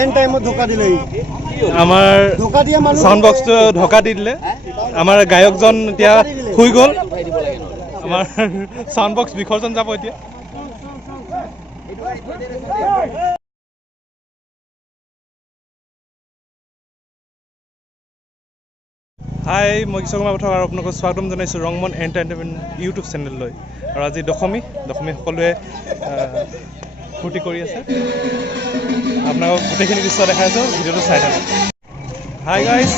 N টাইমত ধোকা দিলে আমাৰ ধোকা দিয়া মানুহ সাউন্ড বক্সটো ঢকা দি দিলে আমাৰ গায়কজন এতিয়া শুই গ'ল আমাৰ সাউন্ড বক্স বিসৰ্জন যাব এতিয়া হাই মই কিশোৰ কুমাৰ পাঠক আৰু আপোনালোকক স্বাগতম জনাইছোঁ ৰংমন এণ্টাৰটেইনমেণ্ট ইউটিউব চেনেললৈ আৰু আজি দশমী সকলোৱে ফূৰ্তি কৰি আছে আপোনালোকক গোটেইখিনি দৃশ্য দেখাই আছোঁ ভিডিঅ'টো চাই থাকক হাই গাইজ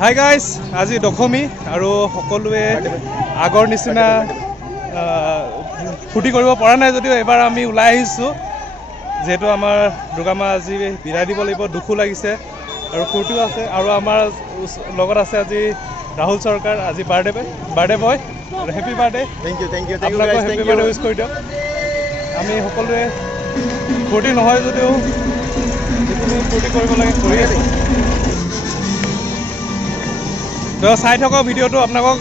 হাই গাইজ আজি দশমী আৰু সকলোৱে আগৰ নিচিনা ফূৰ্তি কৰিব পৰা নাই যদিও এবাৰ আমি ওলাই আহিছোঁ যিহেতু আমাৰ দুৰ্গা মা আজি বিদায় দিব লাগিব দুখো লাগিছে আৰু ফূৰ্তিও আছে আৰু আমাৰ লগত আছে আজি ৰাহুল চৰকাৰ আজি বাৰ্থডে বয় হেপী বাৰ্থডে থেংক ইউ আপোনালোকক হেপী বাৰ্থডে উইচ কৰি দিয়ক আমি সকলোৱে ফূৰ্তি নহয় যদিও যিখিনি ফূৰ্তি কৰিব লাগে কৰি আছোঁ তো চাই থকা ভিডিঅ'টো আপোনালোকক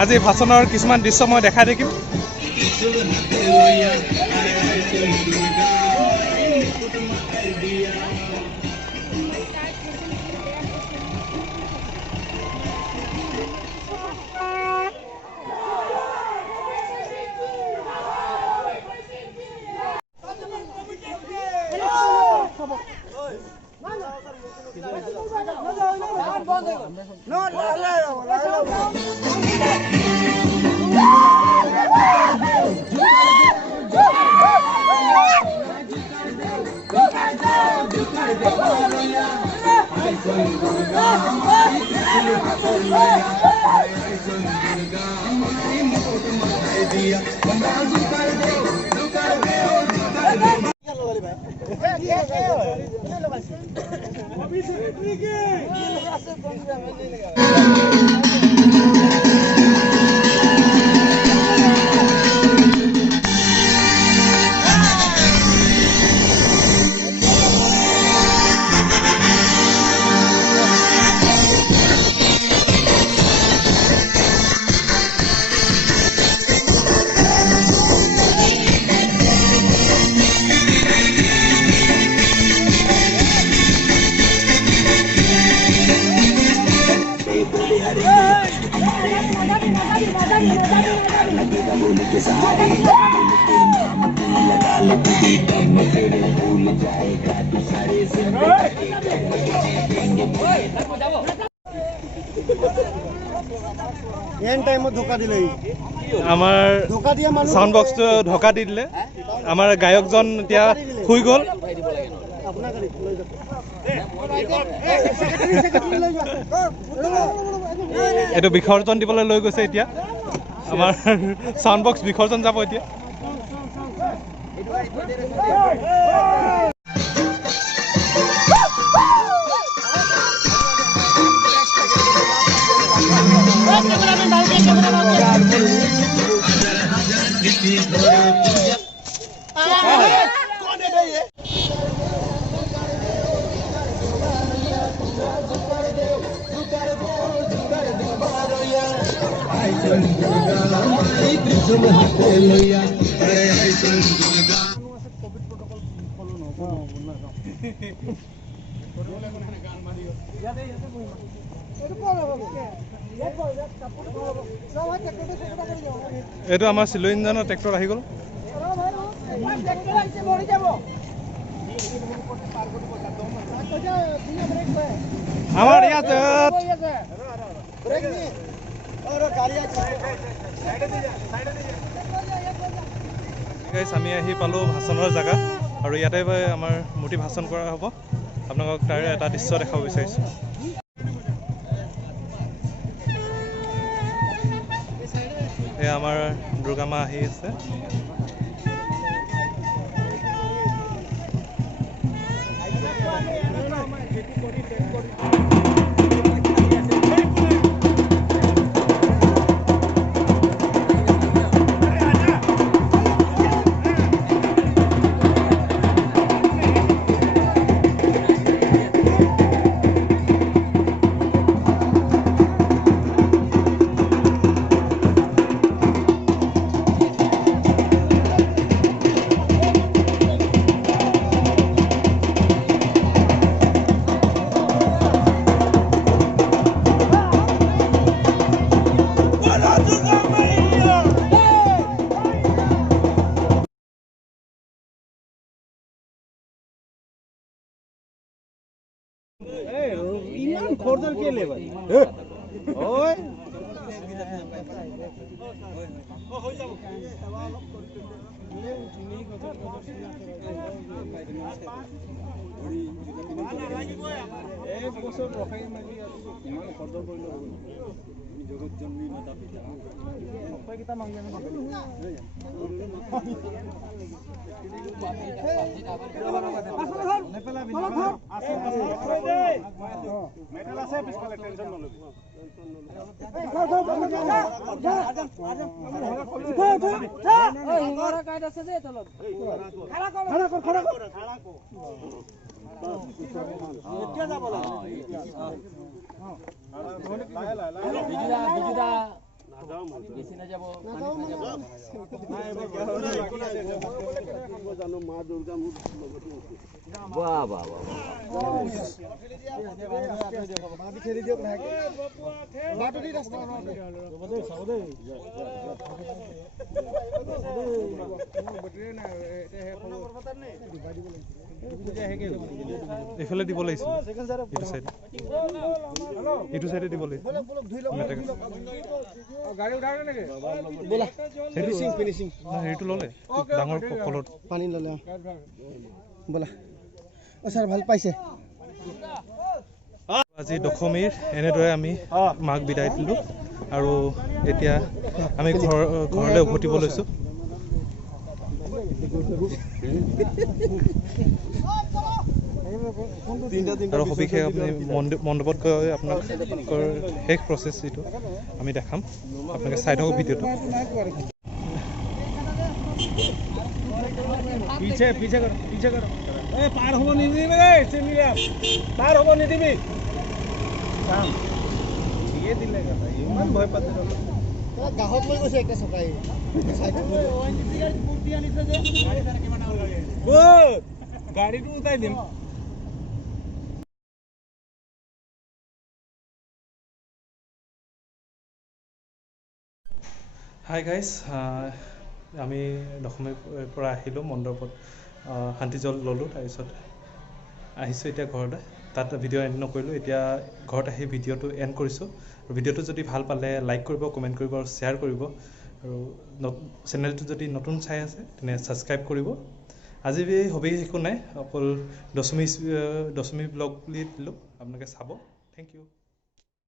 আজি ভাষণৰ কিছুমান দৃশ্য মই দেখাই থাকিম এন টাইমত ধোকা দিলে আমাৰ ধোকা দিয়া মানুহ সাউন্ড বক্সটো ঢকা দি দিলে আমাৰ গায়কজন এতিয়া শুই গ'ল আপোনাৰ গাড়ী লৈ যাব এইটো বিসৰ্জন দিবলৈ লৈ গৈছে এতিয়া আমাৰ সাউন্ড বক্স বিসৰ্জন যাব এতিয়া এইটো আমাৰ চিলো ইঞ্জনৰ ট্ৰেক্টৰ আহি গ'ল আমাৰ ইয়াত আমি আহি পালোঁ ভাষণৰ জেগা আৰু ইয়াতে আমাৰ মূৰ্তি ভাষণ কৰা হ'ব আপোনালোকক তাৰে এটা দৃশ্য দেখাব বিচাৰিছোঁ এয়া আমাৰ দুৰ্গা মা আহি আছে ইমান খৰদৰ কেলে ভাই ঐ এক বছৰ ৰখাই মাগি ইমান খৰদৰ কৰিলে হ'ব জগত জন্মী মাতা পিতা কেইটা মাংগে মেডেল আছে পিছফালে টেনশন নলবি মা দুৰ্গা এইফালে দিব লাগিছিল এইটো চাইডে দিব লাগিছিল হেৰিটো ল'লে ডাঙৰ কলত পানী ল'লে ব'লা ছাৰ ভাল পাইছে আজি দশমীৰ এনেদৰে আমি মাক বিদায় দিলোঁ আৰু এতিয়া আমি ঘৰলৈ উভতিব লৈছোঁ আৰু সবিশেষ আপুনি মণ্ডপত গৈ আপোনালোকৰ শেষ প্ৰচেছ যিটো আমি দেখাম আপোনালোকে চাই থাকক ভিডিঅ'টো पीछे पीछे करो ए पार होबो निदिबे रे चिनिया पार होबो निदिबे काम ये दिले का इमान भय पाते गाहक লৈ গৈছে একটা সকাই মূর্তি আনিছে যে গাড়ি তারা কিমান আউল গাড়ি গুড গাড়িটো উঠাই দিম হাই গাইজ আমি দশমীৰ পৰা আহিলোঁ মণ্ডপত শান্তিজল ল'লোঁ তাৰপিছত আহিছোঁ এতিয়া ঘৰলৈ তাত ভিডিঅ' এণ্ড নকৰিলোঁ এতিয়া ঘৰত আহি ভিডিঅ'টো এণ্ড কৰিছোঁ আৰু ভিডিঅ'টো যদি ভাল পালে লাইক কৰিব কমেণ্ট কৰিব আৰু শ্বেয়াৰ কৰিব আৰু চেনেলটো যদি নতুন চাই আছে তেনে ছাবস্ক্ৰাইব কৰিব আজি হবি একো নাই অকল দশমী ব্লগ বুলি দিলোঁ আপোনালোকে চাব থেংক ইউ